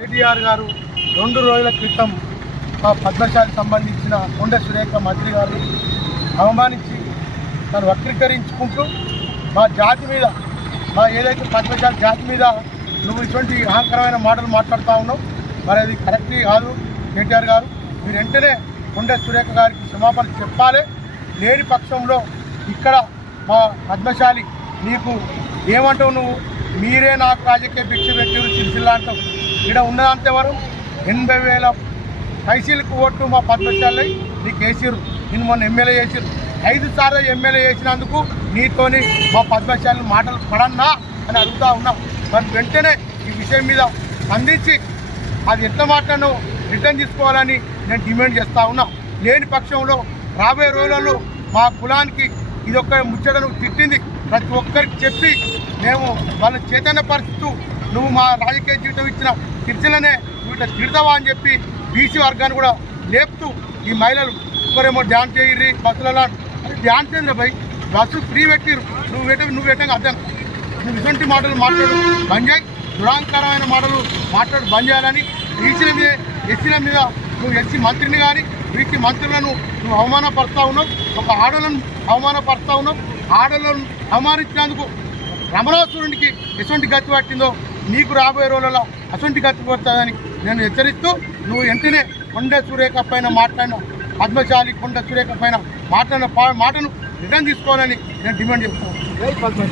కేటీఆర్ గారు 2 రోజుల క్రితం మా పద్మశాలికి సంబంధించిన కొండ సురేఖ మంత్రి గారు అవమానించి తను వక్రీకరించుకుంటూ మా జాతి మీద, మా ఏదైతే పద్మశాలి జాతి మీద నువ్వు ఇటువంటి అహంకరమైన మాటలు మాట్లాడుతూ ఉన్నావు, మరి అది కరెక్ట్ కాదు. కేటీఆర్ గారు మీరు వెంటనే కొండ సురేఖ గారికి క్షమాపణ చెప్పాలి. లేని పక్షంలో ఇక్కడ మా పద్మశాలి నీకు ఏమంటావు, నువ్వు మీరే నాకు రాజకీయ భిక్ష పెట్టారు సిరిసిల్ల అంటావు. ఇక్కడ ఉన్నదంతెవరు 80,000 తహసీల్కు ఓట్లు మా పద్మశాలి నీకు వేసిర్రు. నేను మొన్న ఎమ్మెల్యే చేసిర్రు, 5 సార్లు ఎమ్మెల్యే చేసినందుకు నీతోని మా పద్మశాలి మాటలు పడన్నా అని అడుగుతూ ఉన్నా. మరి వెంటనే ఈ విషయం మీద స్పందించి అది ఎట్లా మాట్లాడో రిటర్న్ తీసుకోవాలని నేను డిమాండ్ చేస్తూ ఉన్నా. లేని పక్షంలో రాబోయే రోజులలో మా కులానికి ఇదొక్క ముచ్చటను తిట్టింది ప్రతి ఒక్కరికి చెప్పి మేము వాళ్ళని చైతన్యపరుస్తూ నువ్వు మా రాజకీయ జీవితం ఇచ్చిన సిరిసిల్లనే నువ్వు ఇట్లా తిడతావా అని చెప్పి బీసీ వర్గాన్ని కూడా లేపుతూ ఈ మహిళలు ఒకరేమో డ్యాన్స్ చేయర్రి బస్సులలో డ్యాన్స్ చేయండి భయ్, బస్సు ఫ్రీ పెట్టిరు, నువ్వు పెట్టంగా అర్థం. నువ్వు ఇటువంటి మాటలు మాట్లాడు బంద్ చేయి, దురాంకరమైన మాటలు మాట్లాడు బంద్ చేయాలని. బీసీల మీద ఎస్సీల మీద నువ్వు ఎస్సీ మంత్రిని కానీ బీసీ మంత్రులను నువ్వు అవమానపరుస్తూ ఉన్నావు, ఒక ఆడలను అవమానపరుస్తూ ఉన్నావు. ఆడలను అవమానించినందుకు రమణాసురునికి ఎటువంటి గతి పట్టిందో నీకు రాబోయే రోజులలో అటువంటి గతి పడుతుందని నేను హెచ్చరిస్తూ నువ్వు వెంటనే కొండ సురేఖ పైన మాట్లాడిన పద్మశాలి కొండ సురేఖ పైన మాట్లాడిన మాటను రిటర్న్ తీసుకోవాలని నేను డిమాండ్ చేస్తున్నాను.